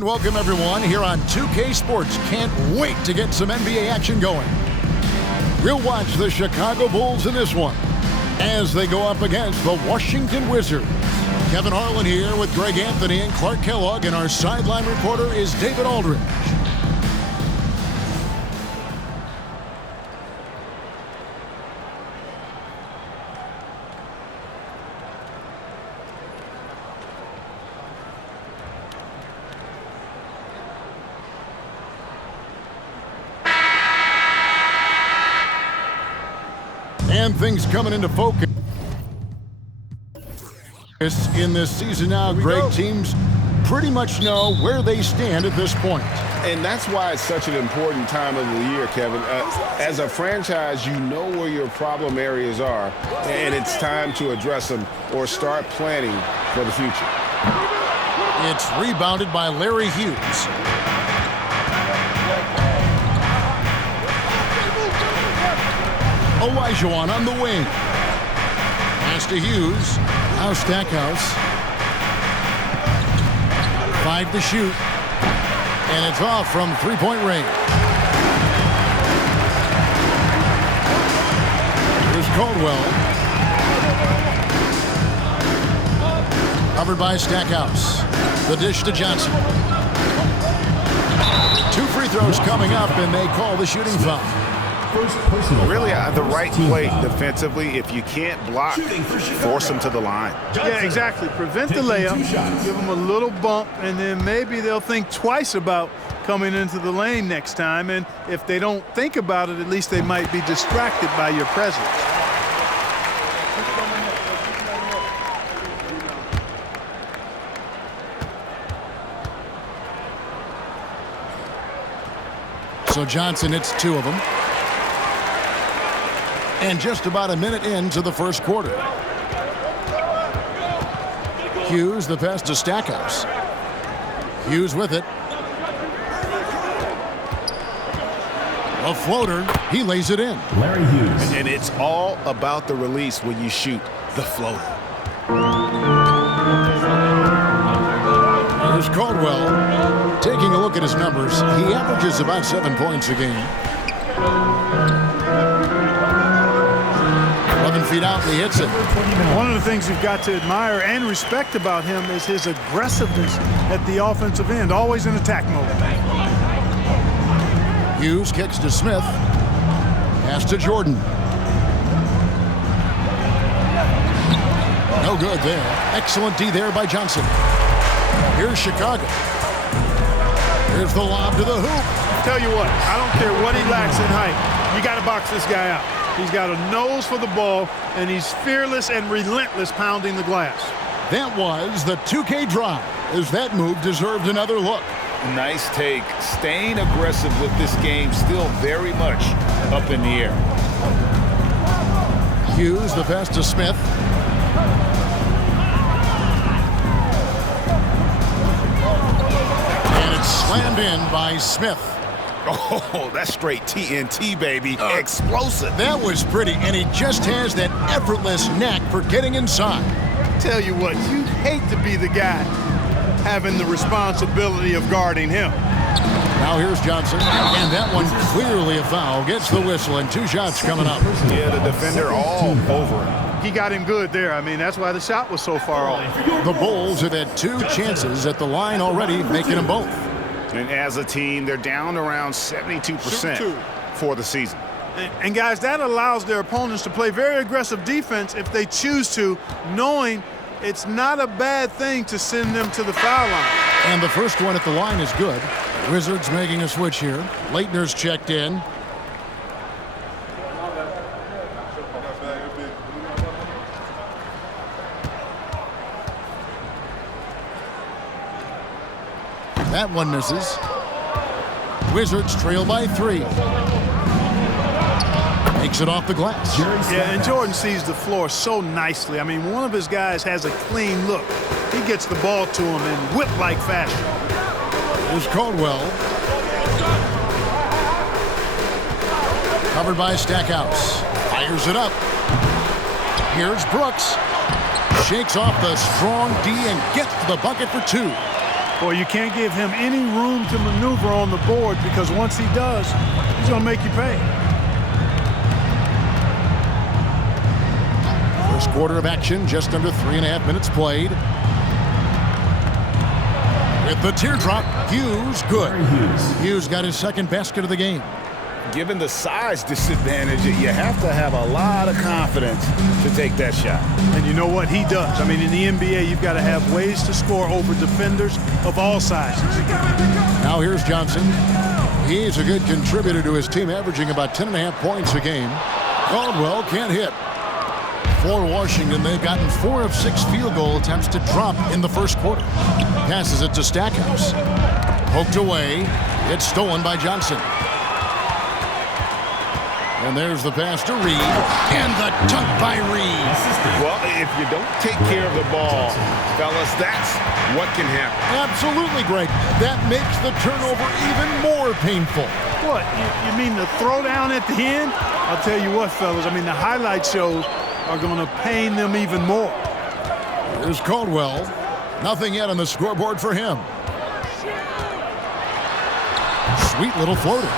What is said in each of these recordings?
Welcome everyone here on 2K Sports. Can't wait to get some NBA action going. We'll watch the Chicago Bulls in this one as they go up against the Washington Wizards. Kevin Harlan here with Greg Anthony and Clark Kellogg, and our sideline reporter is David Aldridge. And things coming into focus in this season now. Greg, teams pretty much know where they stand at this point. And that's why it's such an important time of the year, Kevin. As a franchise, you know where your problem areas are, and it's time to address them or start planning for the future. It's rebounded by Larry Hughes. Olajuwon on the wing. Pass to Hughes. Now Stackhouse. 5 to shoot. And it's off from three-point range. Here's Caldwell. Covered by Stackhouse. The dish to Johnson. 2 free throws coming up, and they call the shooting foul. Really the right play defensively. If you can't block, force them to the line. Yeah, exactly. Prevent the layup, give them a little bump, and then maybe they'll think twice about coming into the lane next time. And if they don't think about it, at least they might be distracted by your presence. So Johnson hits 2 of them. And just about a minute into the first quarter. Hughes, the pass to Stackhouse. Hughes with it. A floater. He lays it in. Larry Hughes. And it's all about the release when you shoot the floater. Here's Caldwell. Taking a look at his numbers, he averages about 7 points a game. 11 feet out, he hits it. One of the things you've got to admire and respect about him is his aggressiveness at the offensive end, always in attack mode. Hughes kicks to Smith. Pass to Jordan. No good there. Excellent D there by Johnson. Here's Chicago. Here's the lob to the hoop. Tell you what, I don't care what he lacks in height. You got to box this guy out. He's got a nose for the ball, and he's fearless and relentless pounding the glass. That was the 2K drive, as that move deserved another look. Nice take. Staying aggressive with this game, still very much up in the air. Hughes, the pass to Smith. And it's slammed in by Smith. Oh, that's straight TNT, baby. Explosive. That was pretty, and he just has that effortless knack for getting inside. Tell you what, you'd hate to be the guy having the responsibility of guarding him. Now here's Johnson, and that one clearly a foul. Gets the whistle, and 2 shots coming up. Yeah, the defender all over him. He got him good there. I mean, that's why the shot was so far off. The Bulls have had 2 chances at the line already, making them both. And as a team, they're down around 72% for the season. And guys, that allows their opponents to play very aggressive defense if they choose to, knowing it's not a bad thing to send them to the foul line. And the first one at the line is good. Wizards making a switch here. Leitner's checked in. That one misses. Wizards trail by 3. Makes it off the glass. Yeah, and Jordan sees the floor so nicely. I mean, one of his guys has a clean look. He gets the ball to him in whip-like fashion. Here's Caldwell. Covered by Stackhouse. Fires it up. Here's Brooks. Shakes off the strong D and gets to the bucket for 2. Or you can't give him any room to maneuver on the board, because once he does, he's going to make you pay. First quarter of action, just under 3.5 minutes played. With the teardrop, Hughes good. Hughes got his second basket of the game. Given the size disadvantage, you have to have a lot of confidence to take that shot. And you know what? He does. I mean, in the NBA, you've got to have ways to score over defenders of all sizes. Now here's Johnson. He's a good contributor to his team, averaging about 10.5 points a game. Caldwell can't hit. For Washington, they've gotten 4 of 6 field goal attempts to drop in the first quarter. Passes it to Stackhouse. Poked away. It's stolen by Johnson. And there's the pass to Reed. And the dunk by Reed. Well, if you don't take care of the ball, fellas, that's what can happen. Absolutely, Greg. That makes the turnover even more painful. What? You mean the throwdown at the end? I'll tell you what, fellas. I mean, the highlight shows are going to pain them even more. Here's Caldwell. Nothing yet on the scoreboard for him. Sweet little floater.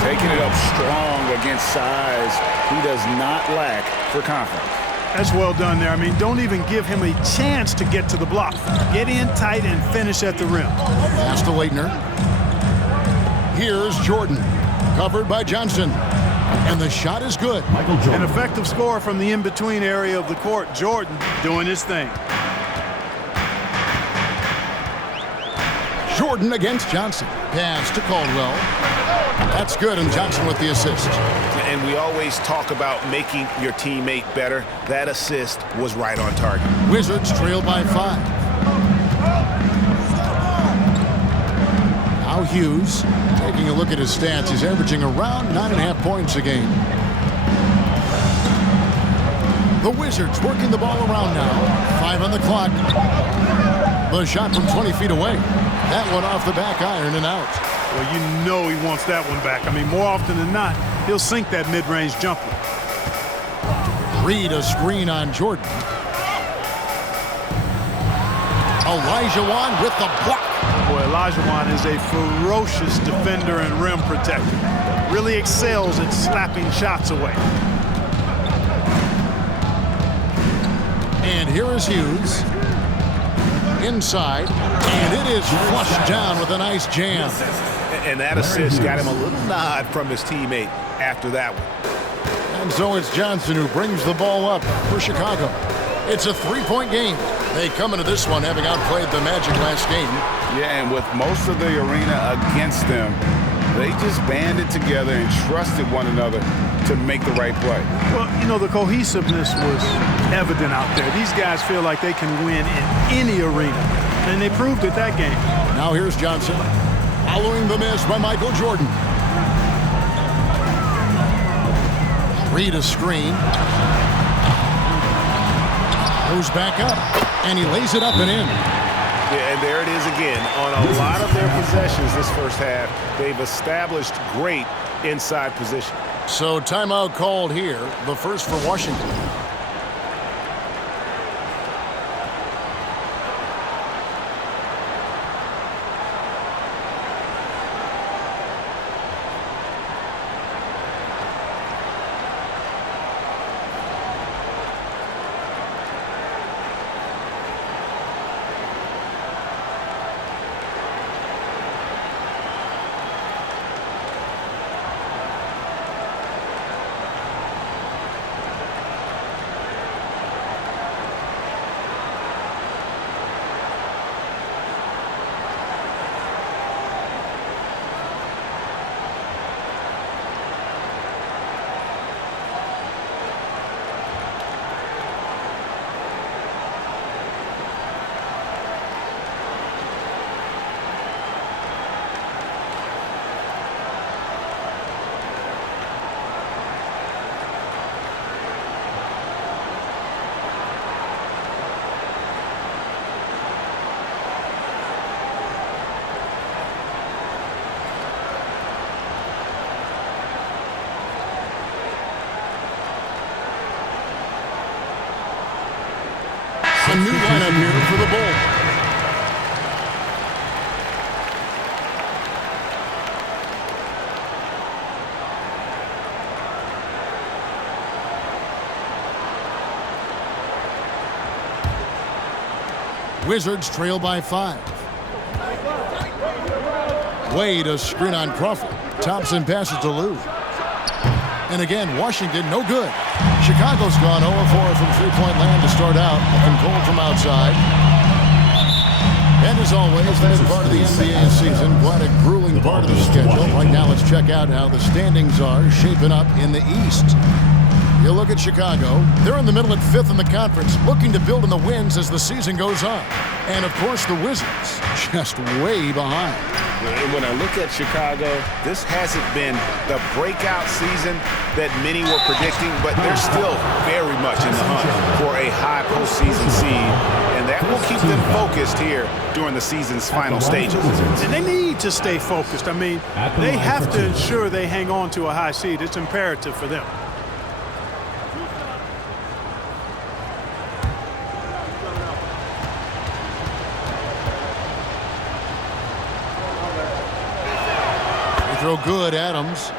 Taking it up strong against size. He does not lack for confidence. That's well done there. I mean, don't even give him a chance to get to the block. Get in tight and finish at the rim. Pass to Leitner. Here's Jordan. Covered by Johnson. And the shot is good. An effective score from the in-between area of the court. Jordan doing his thing. Jordan against Johnson. Pass to Caldwell. That's good, and Johnson with the assist. And we always talk about making your teammate better. That assist was right on target. Wizards trail by 5. Now Hughes, taking a look at his stats, he's averaging around 9.5 points a game. The Wizards working the ball around now. 5 on the clock. The shot from 20 feet away. That one off the back iron and out. Well, you know he wants that one back. I mean, more often than not, he'll sink that mid-range jumper. Reed a screen on Jordan. Olajuwon with the block. Boy, Olajuwon is a ferocious defender and rim protector. Really excels at slapping shots away. And here is Hughes. Inside, and it is flushed down with a nice jam. And that assist got him a little nod from his teammate after that one. And so it's Johnson who brings the ball up for Chicago. It's a 3-point game. They come into this one having outplayed the Magic last game. Yeah, and with most of the arena against them, they just banded together and trusted one another to make the right play. Well, you know, the cohesiveness was evident out there. These guys feel like they can win in any arena, and they proved it that game. Now here's Johnson, following the miss by Michael Jordan. Reed a screen. Goes back up, and he lays it up and in. Yeah, and there it is again. On a lot of their possessions this first half, they've established great inside position. So timeout called here, the first for Washington. A new lineup here for the Bulls. Wizards trail by 5. Wade a screen on Crawford. Thompson passes to Lou. And again, Washington no good. Chicago's gone 0-4 from three-point land to start out. Controlled from outside. And as always, the mid part of the NBA season, quite a grueling part of the schedule. Right now, let's check out how the standings are shaping up in the East. You look at Chicago. They're in the middle at 5th in the conference, looking to build in the wins as the season goes on. And, of course, the Wizards just way behind. And when I look at Chicago, this hasn't been the breakout season that many were predicting, but they're still very much in the hunt for a high postseason seed, and that will keep them focused here during the season's final stages. And they need to stay focused. I mean, they have to ensure they hang on to a high seed. It's imperative for them. Throw good, Adams.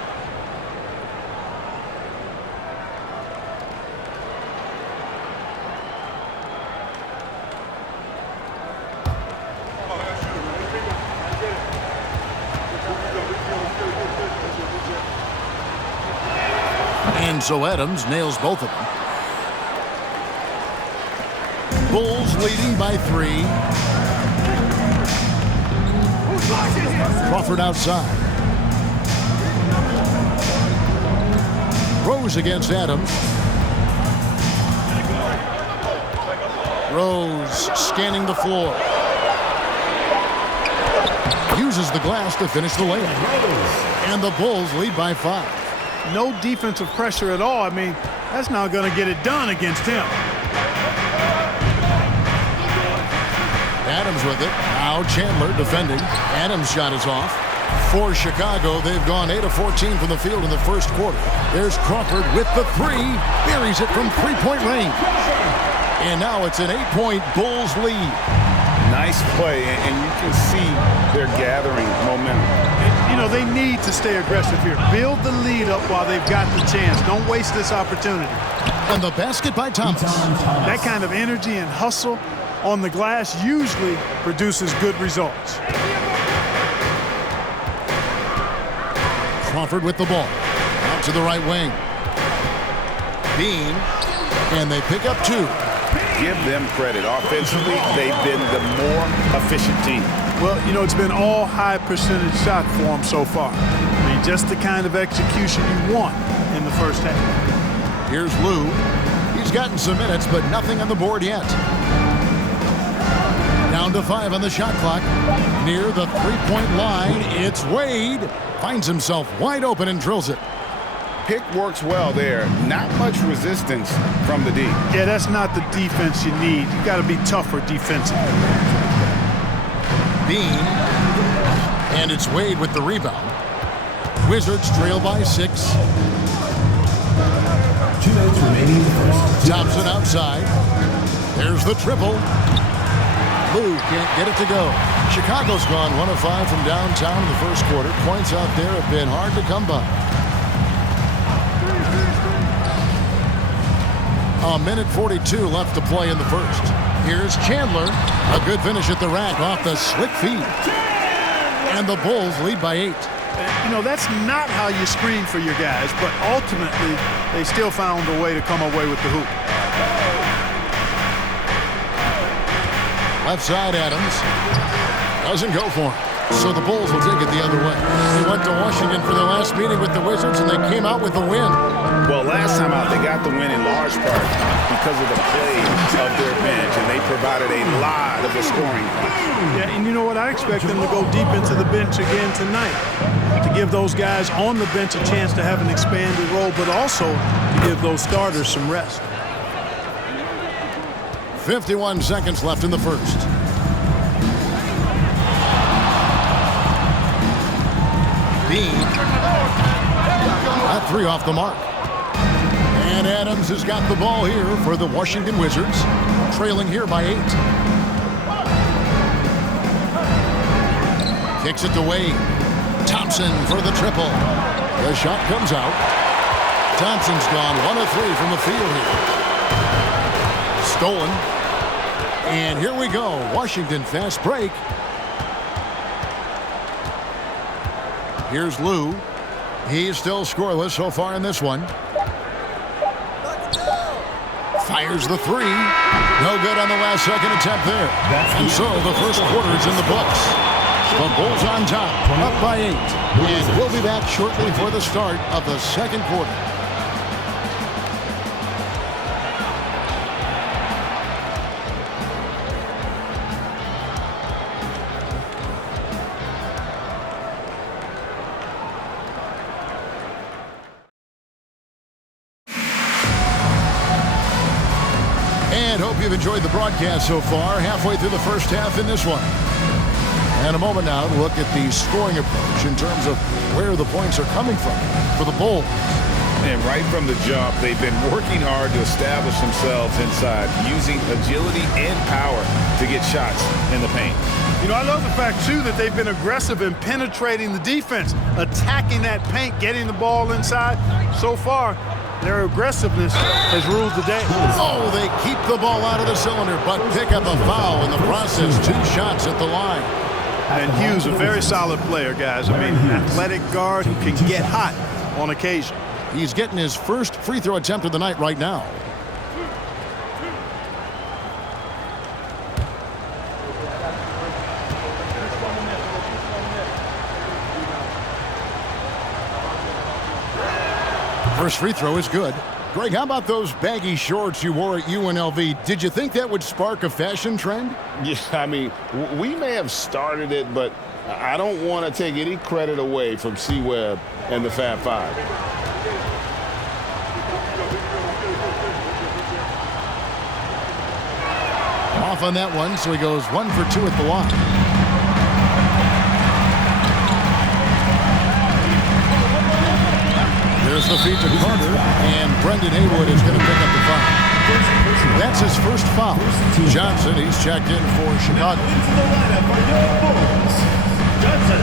And so Adams nails both of them. Bulls leading by 3. Crawford outside. Rose against Adams. Rose scanning the floor. Uses the glass to finish the layup. And the Bulls lead by 5. No defensive pressure at all. I mean, that's not going to get it done against him. Adams with it. Now Chandler defending. Adams' shot is off. For Chicago, they've gone 8 of 14 from the field in the first quarter. There's Crawford with the 3. Buries it from three-point range. And now it's an 8-point Bulls lead. Nice play, and you can see they're gathering momentum. And, you know, they need to stay aggressive here. Build the lead up while they've got the chance. Don't waste this opportunity. And the basket by Thomas. That kind of energy and hustle on the glass usually produces good results. Crawford with the ball. Out to the right wing. Bean. And they pick up 2. Give them credit. Offensively, they've been the more efficient team. Well, you know, it's been all high percentage shot for them so far. I mean, just the kind of execution you want in the first half. Here's Lou. He's gotten some minutes, but nothing on the board yet. Down to 5 on the shot clock. Near the three-point line, it's Wade. Finds himself wide open and drills it. Pick works well there. Not much resistance from the D. Yeah, that's not the defense you need. You got to be tougher defensively. Bean. And it's Wade with the rebound. Wizards trail by 6. 2 minutes remaining in the first. Thompson outside. There's the triple. Lou can't get it to go. Chicago's gone 1 of 5 from downtown in the first quarter. Points out there have been hard to come by. A minute 42 left to play in the first. Here's Chandler. A good finish at the rack off the slick feed. And the Bulls lead by 8. You know, that's not how you screen for your guys, but ultimately they still found a way to come away with the hoop. Left side Adams. Doesn't go for him. So the Bulls will take it the other way. They went to Washington for their last meeting with the Wizards, and they came out with a win. Well, last time out, they got the win in large part because of the play of their bench, and they provided a lot of the scoring. Yeah, and you know what? I expect them to go deep into the bench again tonight to give those guys on the bench a chance to have an expanded role, but also to give those starters some rest. 51 seconds left in the first. Bean. That 3 off the mark. And Adams has got the ball here for the Washington Wizards, trailing here by 8. Kicks it to Wade. Thompson for the triple. The shot comes out. Thompson's gone 1 of 3 from the field here. Stolen. And here we go. Washington fast break. Here's Lou. He's still scoreless so far in this one. Fires the three. No good on the last second attempt there. And so the first quarter is in the books. The Bulls on top, up by 8. And we'll be back shortly for the start of the second quarter. And hope you've enjoyed the broadcast so far. Halfway through the first half in this one. And a moment now to look at the scoring approach in terms of where the points are coming from for the Bulls. And right from the jump, they've been working hard to establish themselves inside, using agility and power to get shots in the paint. You know, I love the fact, too, that they've been aggressive in penetrating the defense, attacking that paint, getting the ball inside. So far, their aggressiveness has ruled the day. Oh, they keep the ball out of the cylinder, but pick up a foul in the process. 2 shots at the line. And Hughes, a very solid player, guys. I mean, athletic guard who can get hot on occasion. He's getting his first free throw attempt of the night right now. First free throw is good. Greg, how about those baggy shorts you wore at UNLV? Did you think that would spark a fashion trend? Yeah, I mean, we may have started it, but I don't want to take any credit away from C-Webb and the Fab Five. Off on that one, so he goes 1 for 2 at the line. There's the feed to Carter, and Brendan Haywood is going to pick up the foul. That's his first foul. Johnson, he's checked in for Chicago. Into the lineup for your Bulls, Johnson.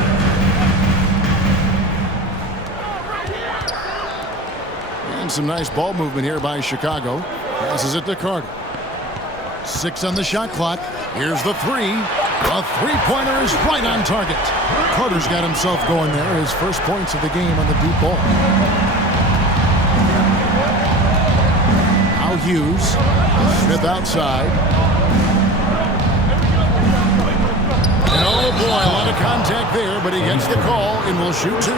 And some nice ball movement here by Chicago. Passes it to Carter. 6 on the shot clock. Here's the 3. A three-pointer is right on target. Carter's got himself going there. His first points of the game on the deep ball. Now Hughes. Smith outside. And oh boy, a lot of contact there, but he gets the call and will shoot 2.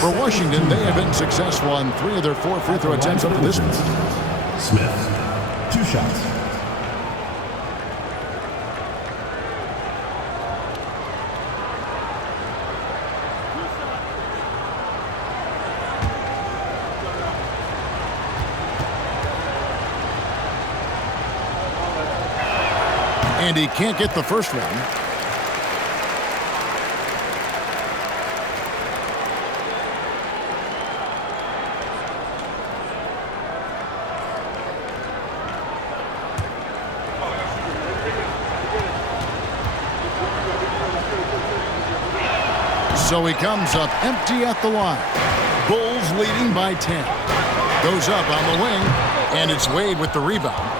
For Washington, they have been successful on 3 of their 4 free throw attempts up to this point. Smith, 2 shots. And he can't get the first one. So he comes up empty at the line. Bulls leading by 10. Goes up on the wing, and it's Wade with the rebound.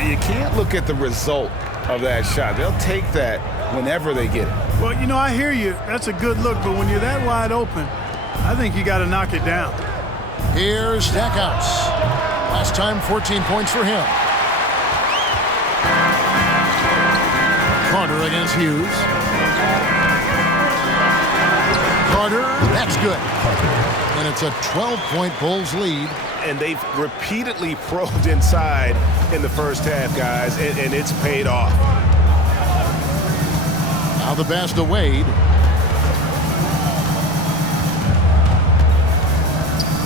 You can't look at the result of that shot. They'll take that whenever they get it. Well, you know, I hear you. That's a good look, but when you're that wide open, I think you got to knock it down. Here's Stackhouse. Last time, 14 points for him. Carter against Hughes. Carter, that's good. And it's a 12-point Bulls lead. And they've repeatedly probed inside in the first half, guys, and it's paid off. Now the pass to Wade.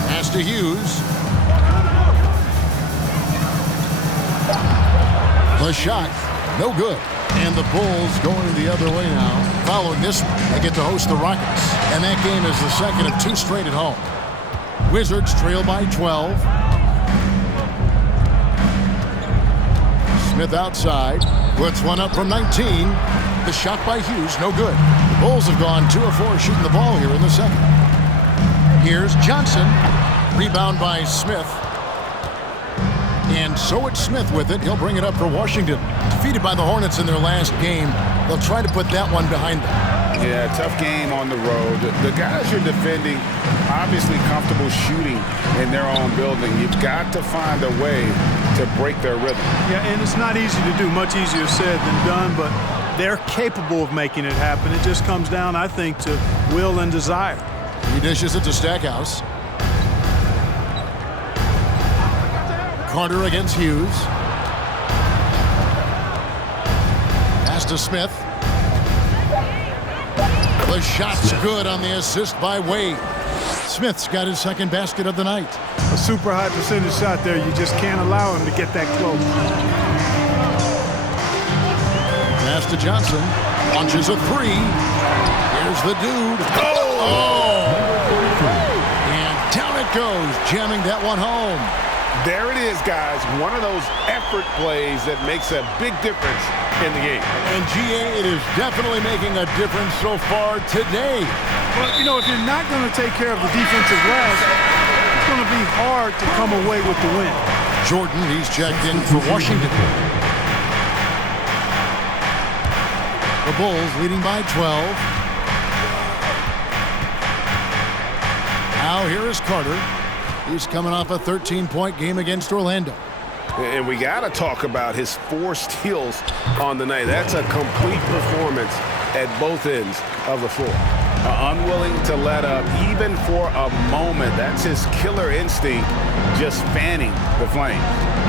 Pass to Hughes. The shot, no good. And the Bulls going the other way now. Following this one, they get to host the Rockets. And that game is the second of 2 straight at home. Wizards trail by 12. Smith outside. Puts one up from 19. The shot by Hughes, no good. The Bulls have gone 2 of 4 shooting the ball here in the second. Here's Johnson. Rebound by Smith. And so it's Smith with it. He'll bring it up for Washington. Defeated by the Hornets in their last game. They'll try to put that one behind them. Yeah, tough game on the road. The guys you're defending, obviously comfortable shooting in their own building. You've got to find a way to break their rhythm. Yeah, and it's not easy to do. Much easier said than done, but they're capable of making it happen. It just comes down, I think, to will and desire. He dishes it to Stackhouse. Carter against Hughes. Pass to Smith. The shot's good on the assist by Wade. Smith's got his second basket of the night. A super high percentage shot there. You just can't allow him to get that close. Pass to Johnson. Launches a three. Here's the dude. Oh! And down it goes, jamming that one home. There it is, guys. One of those effort plays that makes a big difference in the game. And GA, it is definitely making a difference so far today. Well, you know, if you're not going to take care of the defensive glass, it's going to be hard to come away with the win. Jordan, he's checked in for Washington. The Bulls leading by 12. Now here is Carter. He's coming off a 13-point game against Orlando. And we got to talk about his 4 steals on the night. That's a complete performance at both ends of the floor. Unwilling to let up even for a moment. That's his killer instinct, just fanning the flame.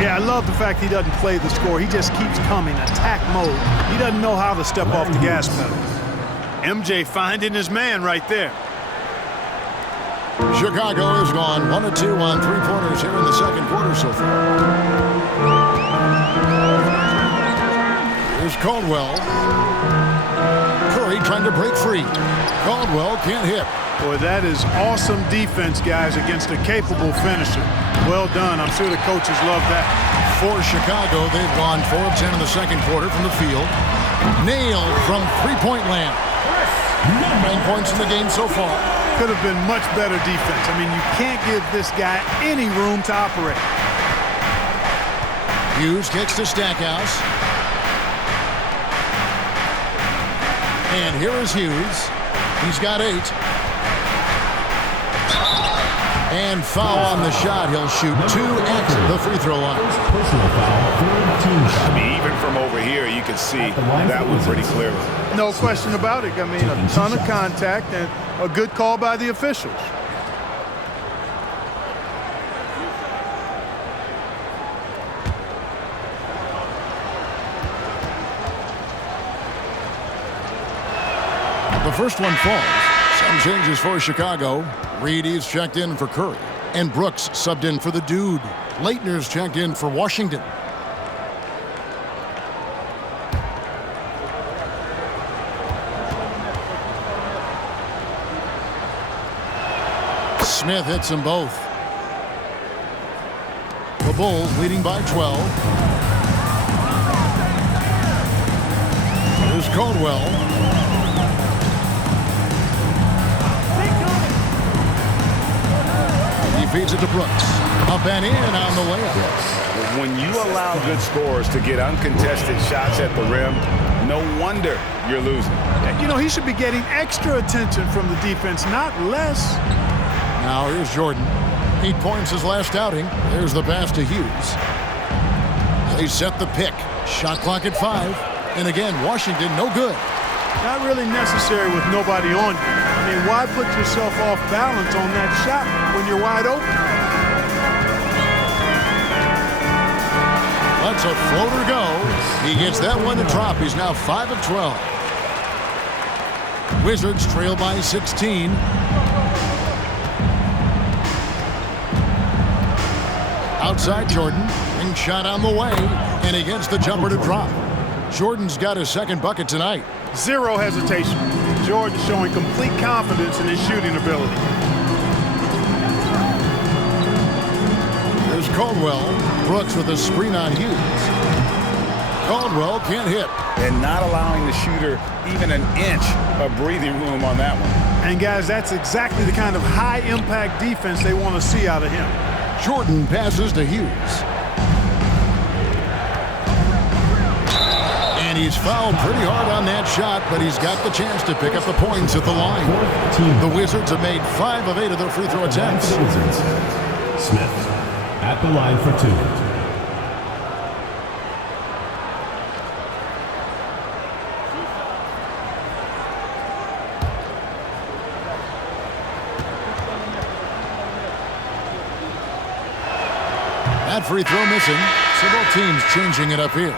Yeah, I love the fact he doesn't play the score. He just keeps coming, attack mode. He doesn't know how to step off the gas pedal. MJ finding his man right there. Chicago has gone 1 of 2 on three-pointers here in the second quarter so far. Here's Caldwell. Curry trying to break free. Caldwell can't hit. Boy, that is awesome defense, guys, against a capable finisher. Well done. I'm sure the coaches love that. For Chicago, they've gone 4 of 10 in the second quarter from the field. Nailed from three-point land. 9 points in the game so far. Could have been much better defense. I mean, you can't give this guy any room to operate. Hughes kicks to Stackhouse. And here is Hughes. He's got 8. And foul on the shot. He'll shoot 2 at the free throw line. I mean, even from over here, you can see that one pretty clearly. No question about it. I mean, a ton of contact and a good call by the officials. The first one falls. Some changes for Chicago. Reedy's checked in for Curry. And Brooks subbed in for the dude. Leitner's checked in for Washington. Smith hits them both. The Bulls leading by 12. Here's Caldwell. He feeds it to Brooks. Up and in on the layup. When you allow good scorers to get uncontested shots at the rim, no wonder you're losing. You know, he should be getting extra attention from the defense, not less. Now here's Jordan. 8 points his last outing. There's the pass to Hughes. They set the pick. Shot clock at 5. And again, Washington no good. Not really necessary with nobody on you. I mean, why put yourself off balance on that shot when you're wide open? Lets a floater go. He gets that one to drop. He's now 5 of 12. Wizards trail by 16. Outside Jordan. Ring shot on the way. And he gets the jumper to drop. Jordan's got his second bucket tonight. Zero hesitation. Jordan showing complete confidence in his shooting ability. There's Caldwell. Brooks with a screen on Hughes. Caldwell can't hit. And not allowing the shooter even an inch of breathing room on that one. And guys, that's exactly the kind of high impact defense they want to see out of him. Jordan passes to Hughes. he's fouled pretty hard on that shot, but he's got the chance to pick up the points at the line. The Wizards have made 5 of 8 of their free throw attempts. Smith at the line for 2. That free throw missing, so both teams changing it up here.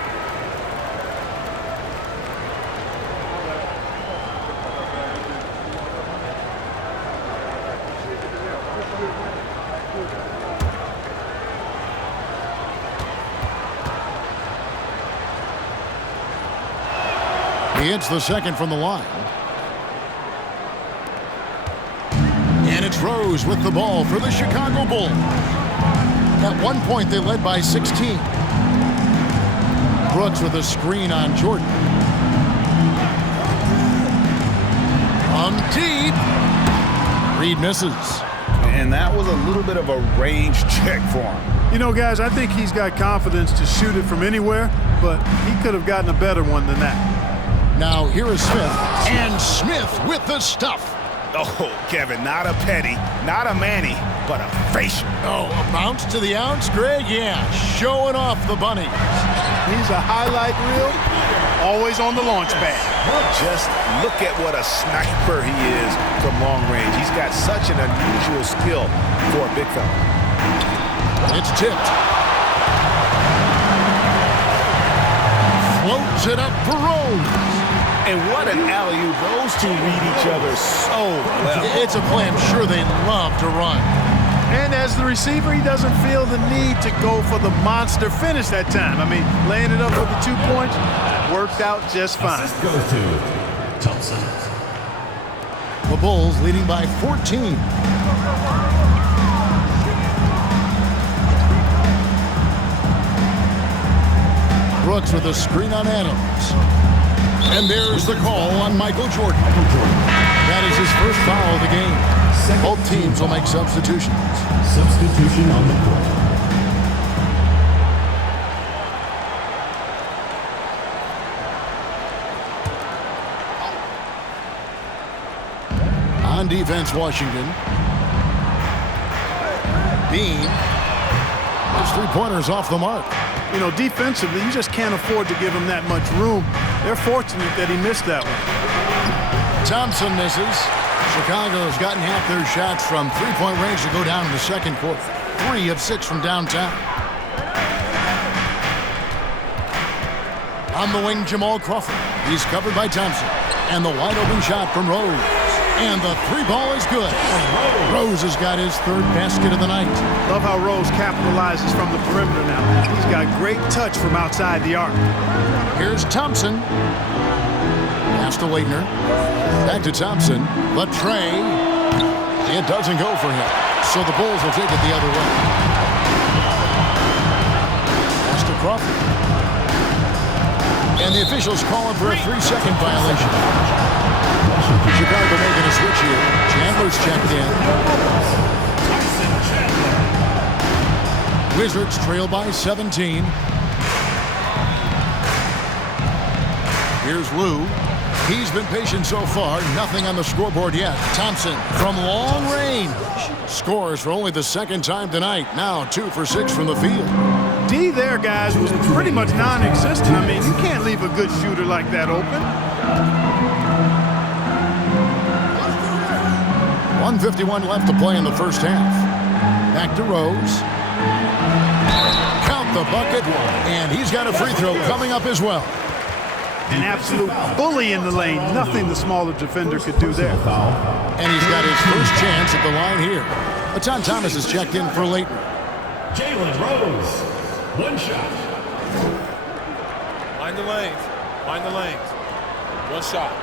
He hits the second from the line. And it's Rose with the ball for the Chicago Bulls. At one point, they led by 16. Brooks with a screen on Jordan. On deep. Reed misses. And that was a little bit of a range check for him. You know, guys, I think he's got confidence to shoot it from anywhere, but he could have gotten a better one than that. Now here is Smith. And Smith with the stuff. Oh, Kevin, not a petty, not a Manny, but a facial. Oh, a bounce to the ounce, Greg? Yeah, showing off the bunny. He's a highlight reel, always on the launch pad. Just look at what a sniper he is from long range. He's got such an unusual skill for a big fella. It's tipped. Floats it up for Rose. And what an alley-oop. Those two read each other so well. It's a play I'm sure they love to run. And as the receiver, he doesn't feel the need to go for the monster finish that time. I mean, laying it up for the 2 points worked out just fine. Assist goes to Thompson. The Bulls leading by 14. Brooks with a screen on Adams. And there's the call on Michael Jordan. That is his first foul of the game. Both teams will make substitutions. Substitution on the court. On defense, Washington. Bean. His three-pointers off the mark. You know, defensively, you just can't afford to give him that much room. They're fortunate that he missed that one. Thompson misses. Chicago's gotten half their shots from three-point range to go down in the second quarter. 3 of 6 from downtown. On the wing, Jamal Crawford. He's covered by Thompson. And the wide-open shot from Rose. And the 3-ball is good. Rose has got his 3rd basket of the night. Love how Rose capitalizes from the perimeter now. He's got great touch from outside the arc. Here's Thompson. Pass to Waitner. Back to Thompson. But Trey. It doesn't go for him. So the Bulls will take it the other way. Pass to Crawford. And the officials call him for a 3-second violation. Chicago making a switch here. Chandler's checked in. Wizards trail by 17. Here's Lou. He's been patient so far. Nothing on the scoreboard yet. Thompson from long range. Scores for only the 2nd time tonight. Now 2 for 6 from the field. D there, guys, was pretty much non-existent. I mean, you can't leave a good shooter like that open. 1:51 left to play in the first half. Back to Rose. Count the bucket, and he's got a free throw coming up as well. An absolute bully in the lane. Nothing the smaller defender could do there. And he's got his first chance at the line here. Matan Thomas is checked in for Leighton. Jalen Rose, 1 shot. Mind the lanes. Mind the lanes. 1 shot.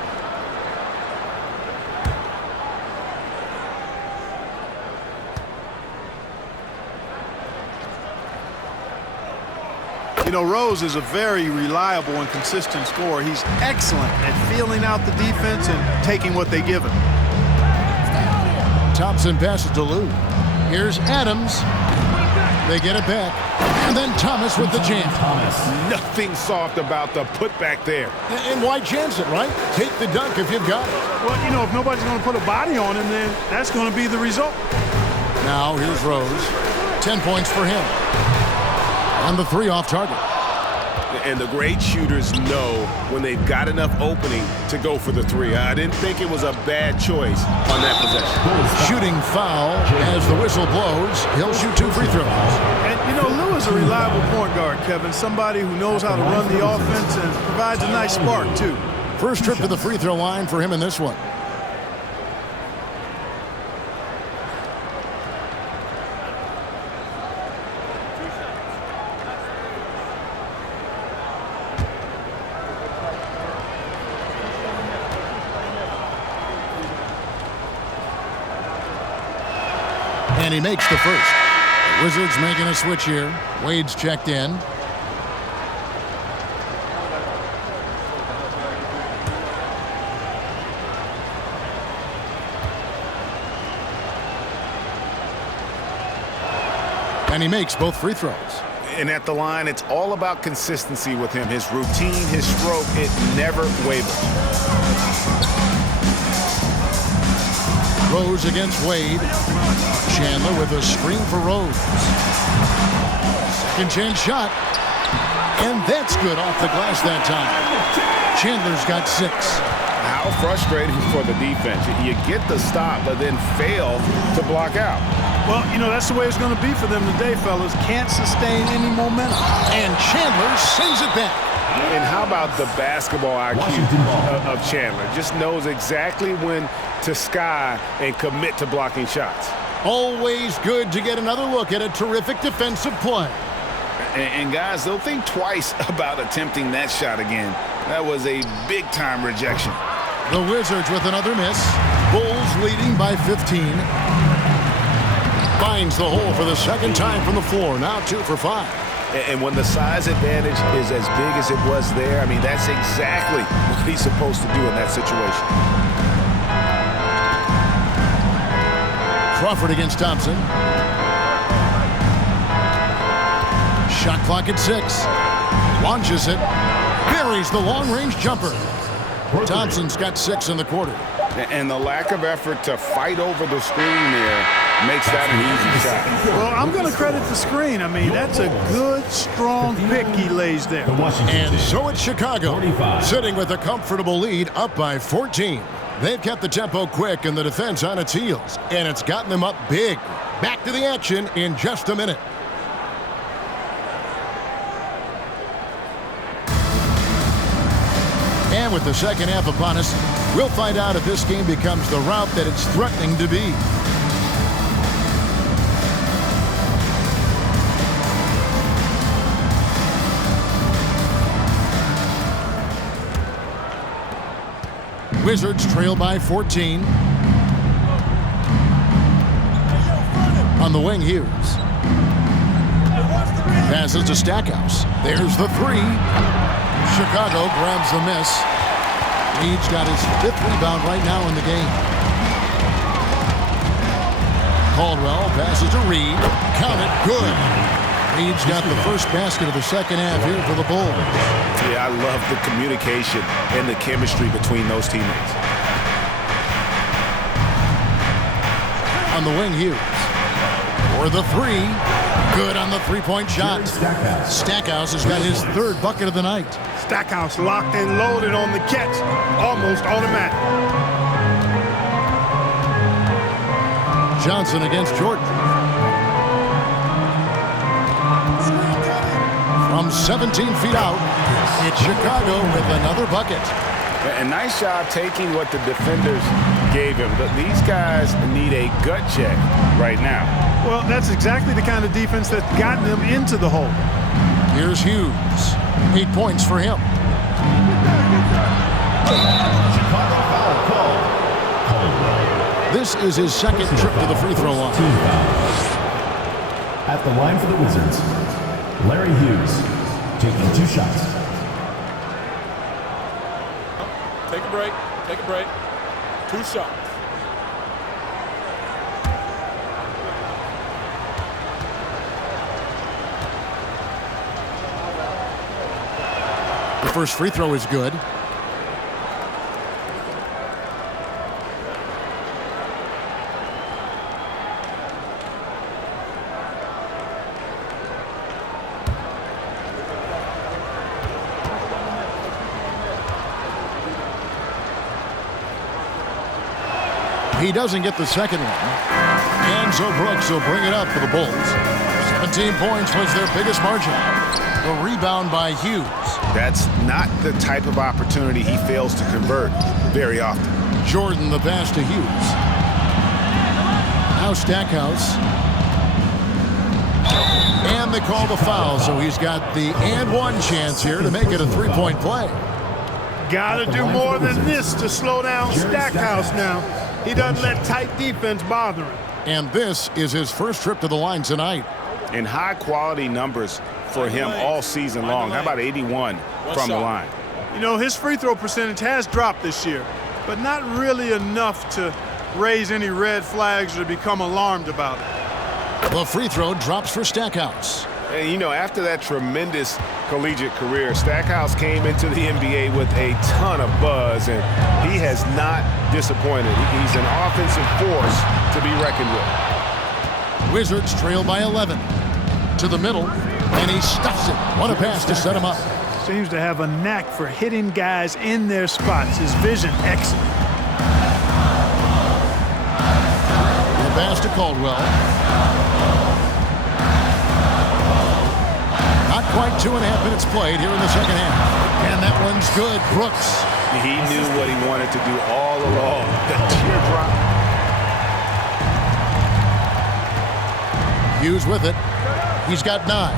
You know, Rose is a very reliable and consistent scorer. He's excellent at feeling out the defense and taking what they give him. Thompson passes to Lou. Here's Adams. They get it back. And then Thomas with the jam. Nothing soft about the putback there. And why chance it, right? Take the dunk if you've got it. Well, you know, if nobody's going to put a body on him, then that's going to be the result. Now here's Rose. 10 points for him. And the 3 off target. And the great shooters know when they've got enough opening to go for the 3. I didn't think it was a bad choice on that possession. Shooting foul as the whistle blows. He'll shoot 2 free throws. And, you know, Lou is a reliable point guard, Kevin. Somebody who knows how to run the offense and provides a nice spark, too. First trip to the free throw line for him in this one. And he makes the first. The Wizards making a switch here. Wade's checked in. And he makes both free throws. And at the line, it's all about consistency with him. His routine, his stroke, it never wavers. Rose against Wade. Chandler with a screen for Rose. Second chance shot. And that's good off the glass that time. Chandler's got 6. How frustrating for the defense. You get the stop, but then fail to block out. Well, you know, that's the way it's going to be for them today, fellas. Can't sustain any momentum. And Chandler sends it back. And how about the basketball IQ of Chandler? Just knows exactly when to sky and commit to blocking shots. Always good to get another look at a terrific defensive play. And guys, they'll think twice about attempting that shot again. That was a big-time rejection. The Wizards with another miss. Bulls leading by 15. Finds the hole for the second time from the floor. Now 2 for 5. And when the size advantage is as big as it was there, I mean, that's exactly what he's supposed to do in that situation. Crawford against Thompson. Shot clock at 6. Launches it. Buries the long-range jumper. Thompson's got 6 in the quarter. And the lack of effort to fight over the screen there makes that an easy shot. Well, I'm going to credit the screen. I mean, that's a good, strong pick he lays there. And so it's Chicago, sitting with a comfortable lead, up by 14. They've kept the tempo quick and the defense on its heels, and it's gotten them up big. Back to the action in just a minute. And with the second half upon us, we'll find out if this game becomes the route that it's threatening to be. Wizards trail by 14. On the wing, Hughes. Passes to Stackhouse. There's the 3. Chicago grabs the miss. Reed's got his 5th rebound right now in the game. Caldwell passes to Reed. Count it, good. Reed's got the first basket of the second half here for the Bulls. Yeah, I love the communication and the chemistry between those teammates. On the wing, Hughes. For the 3. Good on the 3-point shot. Stackhouse has got his 3rd bucket of the night. Stackhouse locked and loaded on the catch. Almost automatic. Johnson against Jordan. From 17 feet out, it's Chicago with another bucket. A nice job taking what the defenders gave him. But these guys need a gut check right now. Well, that's exactly the kind of defense that's gotten them into the hole. Here's Hughes. 8 points for him. This is his second trip to the free throw line. At the line for the Wizards, Larry Hughes taking 2 shots. Take a break. Take a break. 2 shots. The first free throw is good. He doesn't get the second one. And so Brooks will bring it up for the Bulls. 17 points was their biggest margin. The rebound by Hughes. That's not the type of opportunity he fails to convert very often. Jordan the pass to Hughes. Now Stackhouse. And they call the foul, so he's got the and one chance here to make it a three-point play. Got to do more than this to slow down Stackhouse now. He doesn't let tight defense bother him. And this is his first trip to the line tonight. And high-quality numbers for him all season long. How about 81 from the line? You know, his free throw percentage has dropped this year, but not really enough to raise any red flags or become alarmed about it. The free throw drops for Stackhouse. And, you know, after that tremendous collegiate career, Stackhouse came into the NBA with a ton of buzz, and he has not disappointed. He's an offensive force to be reckoned with. Wizards trail by 11. To the middle, and he stuffs it. What a pass to set him up. Seems to have a knack for hitting guys in their spots. His vision excellent. The pass to Caldwell. Not quite 2.5 minutes played here in the second half. And that one's good. Brooks. He knew what he wanted to do all along. The teardrop. Hughes with it. He's got 9.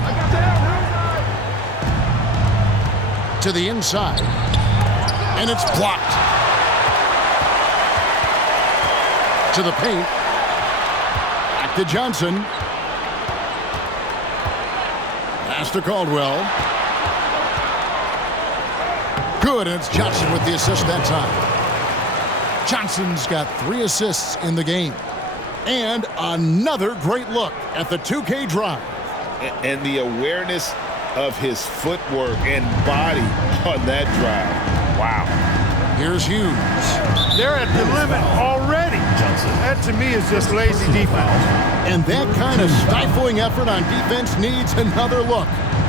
To the inside. And it's blocked. To the paint. Back to Johnson. Pass to Caldwell. Good, and it's Johnson with the assist that time. Johnson's got 3 assists in the game. And another great look at the 2K drive. And the awareness of his footwork and body on that drive. Wow. Here's Hughes. They're at the limit already. That, to me, is just lazy defense. And that kind of stifling effort on defense needs another look.